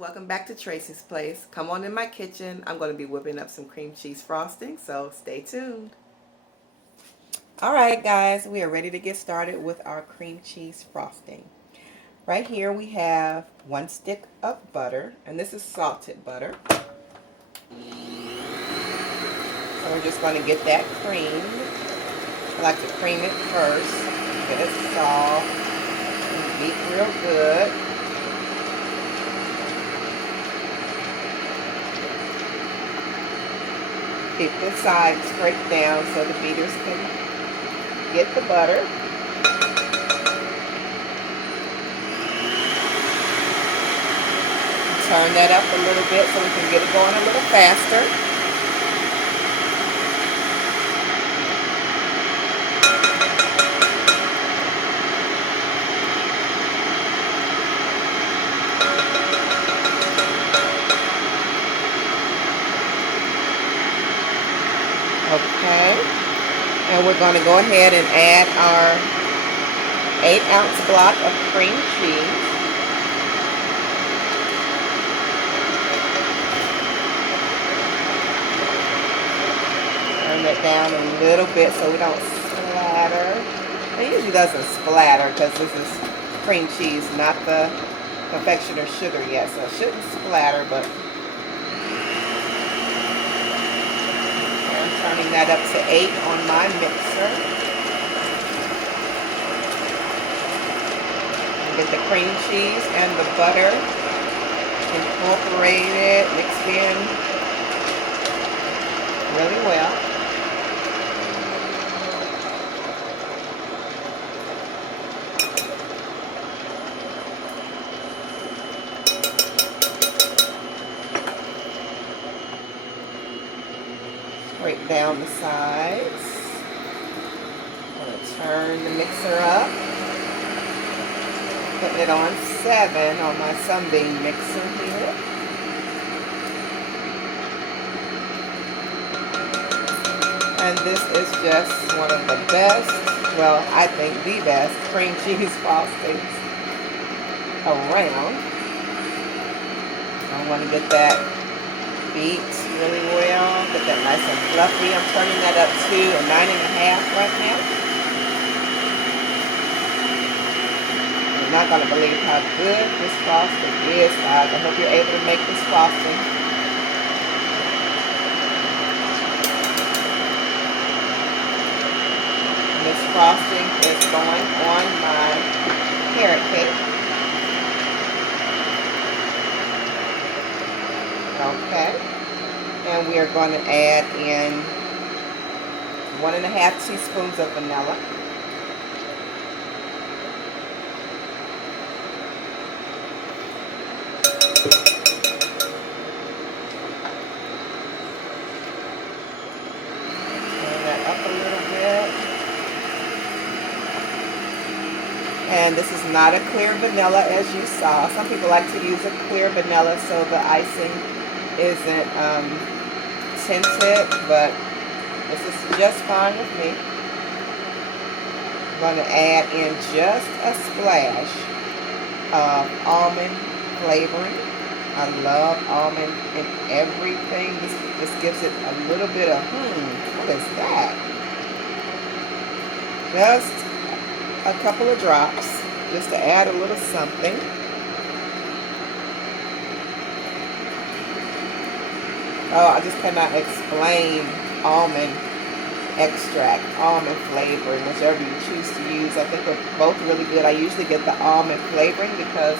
welcome back to Tracie's Place. Come on in my kitchen. I'm going to be whipping up some cream cheese frosting, so stay tuned. Alright guys, we are ready to get started with our cream cheese frosting. Right here we have 1 stick of butter, and this is salted butter. So we're just going to get that creamed. I like to cream it first, get it soft, and beat real good. Keep the sides scraped down so the beaters can get the butter. Turn that up a little bit so we can get it going a little faster. Okay, and we're going to go ahead and add our 8-ounce block of cream cheese. Turn that down a little bit so we don't splatter. It usually doesn't splatter because this is cream cheese, not the confectioner's sugar yet, so it shouldn't splatter, but turning that up to 8 on my mixer. And get the cream cheese and the butter incorporated, mixed in really well. Scrape down the sides. I'm going to turn the mixer up. Putting it on 7 on my Sunbeam mixer here. And this is just one of the best, well, I think the best cream cheese frostings around. I want to get that beat really well, get that nice and fluffy. I'm turning that up to a 9.5 right now. You're not going to believe how good this frosting is, guys. I hope you're able to make this frosting. And this frosting is going on my carrot cake. Okay, and we are going to add in 1.5 teaspoons of vanilla. Turn that up a little bit. And this is not a clear vanilla as you saw. Some people like to use a clear vanilla so the icing isn't tinted, but this is just fine with me. I'm going to add in just a splash of almond flavoring. I love almond in everything. This gives it a little bit of, what is that? Just a couple of drops, just to add a little something. Oh, I just cannot explain almond extract, almond flavoring, whichever you choose to use. I think they're both really good. I usually get the almond flavoring because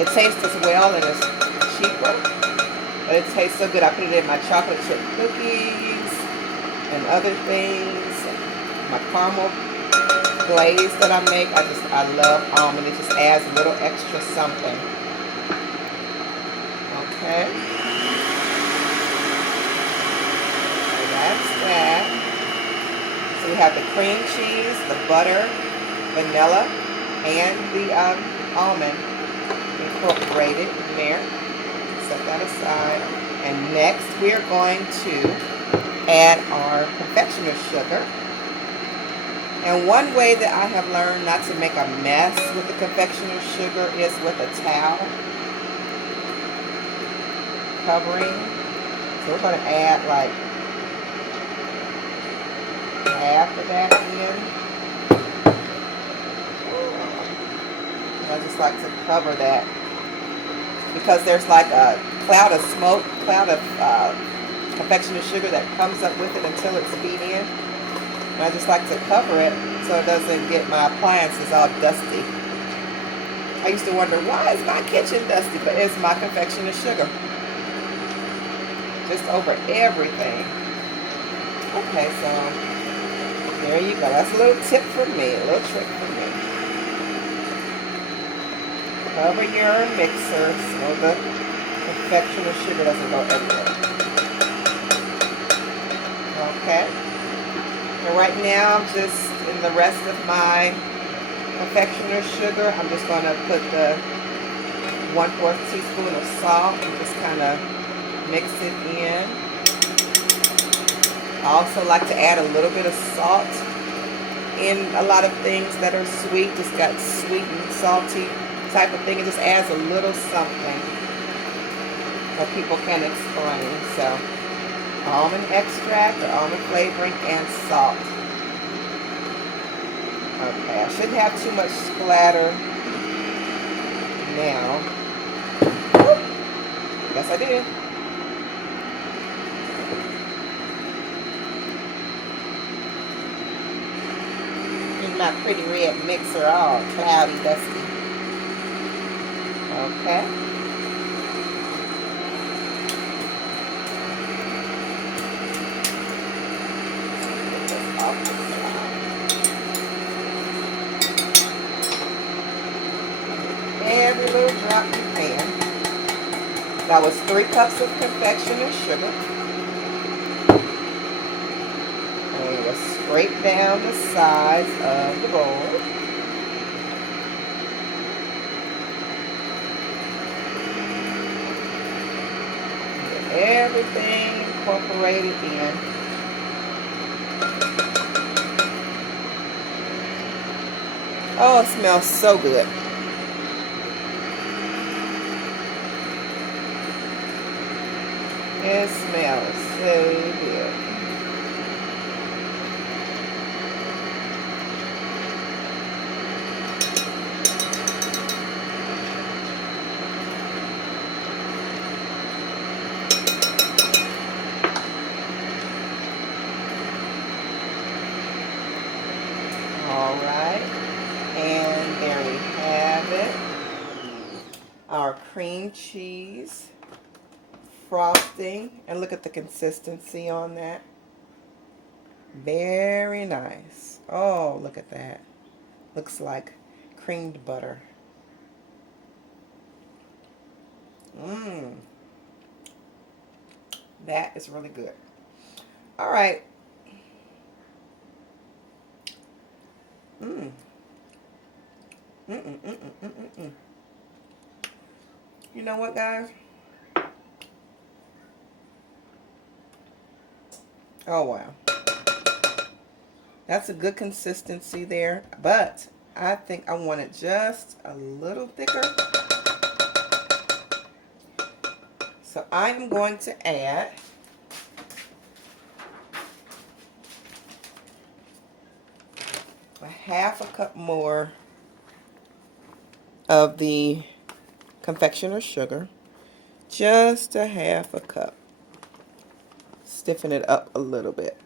it tastes as well and it's cheaper, but it tastes so good. I put it in my chocolate chip cookies and other things, my caramel glaze that I make. I love almond. It just adds a little extra something. Okay. That's that. So we have the cream cheese, the butter, vanilla, and the almond incorporated in there. Set that aside. And next we are going to add our confectioner's sugar. And one way that I have learned not to make a mess with the confectioner's sugar is with a towel. covering. So we're going to add like half of that in. I just like to cover that because there's like a cloud of smoke, cloud of confectioner's sugar that comes up with it until it's beat in. And I just like to cover it so it doesn't get my appliances all dusty. I used to wonder, why is my kitchen dusty? But it's my confectioner's sugar. Just over everything. Okay, so there you go. That's a little tip from me, a little trick from me. Cover your mixer so the confectioner's sugar doesn't go everywhere. Okay. And right now I'm just in the rest of my confectioner's sugar. I'm just going to put the 1/4 teaspoon of salt and just kind of mix it in. I also like to add a little bit of salt in a lot of things that are sweet. Just got sweet and salty type of thing. It just adds a little something that people can explain. So almond extract or almond flavoring and salt. Okay, I shouldn't have too much splatter now. Whoop. Yes, I did. In my pretty red mixer, all cloudy, dusty. Okay. Every little drop you can. That was 3 cups of confectioner's sugar. And we'll scrape down the sides of the bowl. Get everything incorporated in. Oh, it smells so good. It smells so good. All right, and there we have it. Our cream cheese frosting, and look at the consistency on that. Very nice. Oh, look at that. Looks like creamed butter. That is really good. All right. You know what, guys? Oh, wow. That's a good consistency there, but I think I want it just a little thicker. So I am going to add a 1/2 cup more of the confectioner's sugar. Just a 1/2 cup. Stiffen it up a little bit.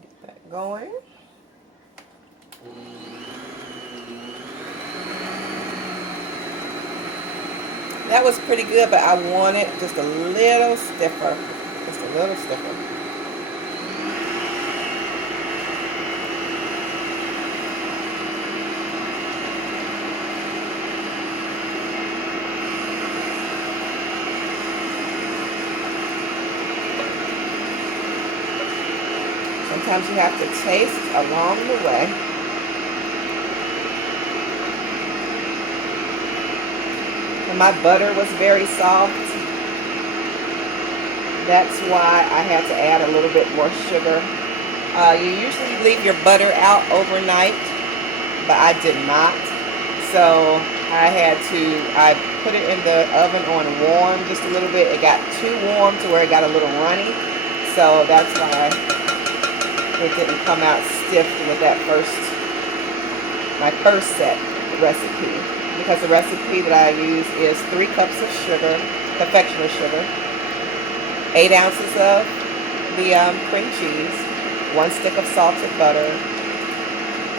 Get that going. That was pretty good, but I want it just a little stiffer. Just a little stiffer. Sometimes you have to taste along the way. and my butter was very soft. That's why I had to add a little bit more sugar. You usually leave your butter out overnight, but I did not. So I put it in the oven on warm just a little bit. It got too warm to where it got a little runny. So that's why it didn't come out stiff with my first set recipe. Because the recipe that I use is 3 cups of sugar, confectioner sugar, 8 ounces of the cream cheese, 1 stick of salted butter,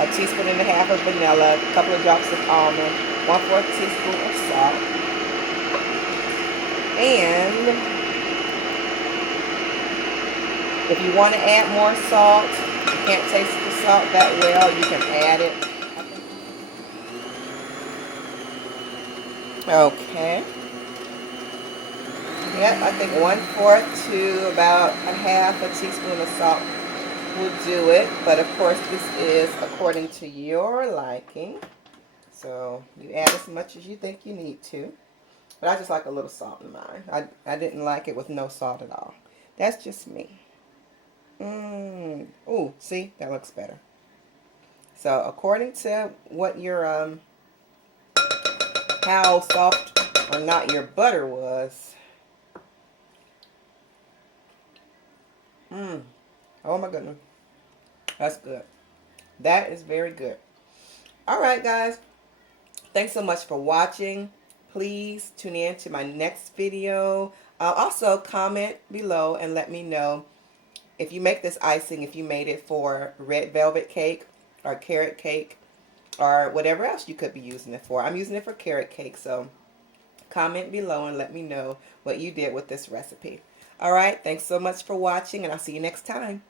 a teaspoon and a half of vanilla, a couple of drops of almond, 1/4 teaspoon of salt, and if you want to add more salt, you can't taste the salt that well, you can add it. Okay. Yep, I think 1/4 to about a half a teaspoon of salt will do it. But of course, this is according to your liking. So you add as much as you think you need to. But I just like a little salt in mine. I didn't like it with no salt at all. That's just me. Ooh, see, that looks better. So according to what your how soft or not your butter was. Oh my goodness. That's good. That is very good. Alright guys. Thanks so much for watching. Please tune in to my next video. Also comment below and let me know if you make this icing, if you made it for red velvet cake or carrot cake or whatever else you could be using it for. I'm using it for carrot cake, so comment below and let me know what you did with this recipe. Alright, thanks so much for watching, and I'll see you next time.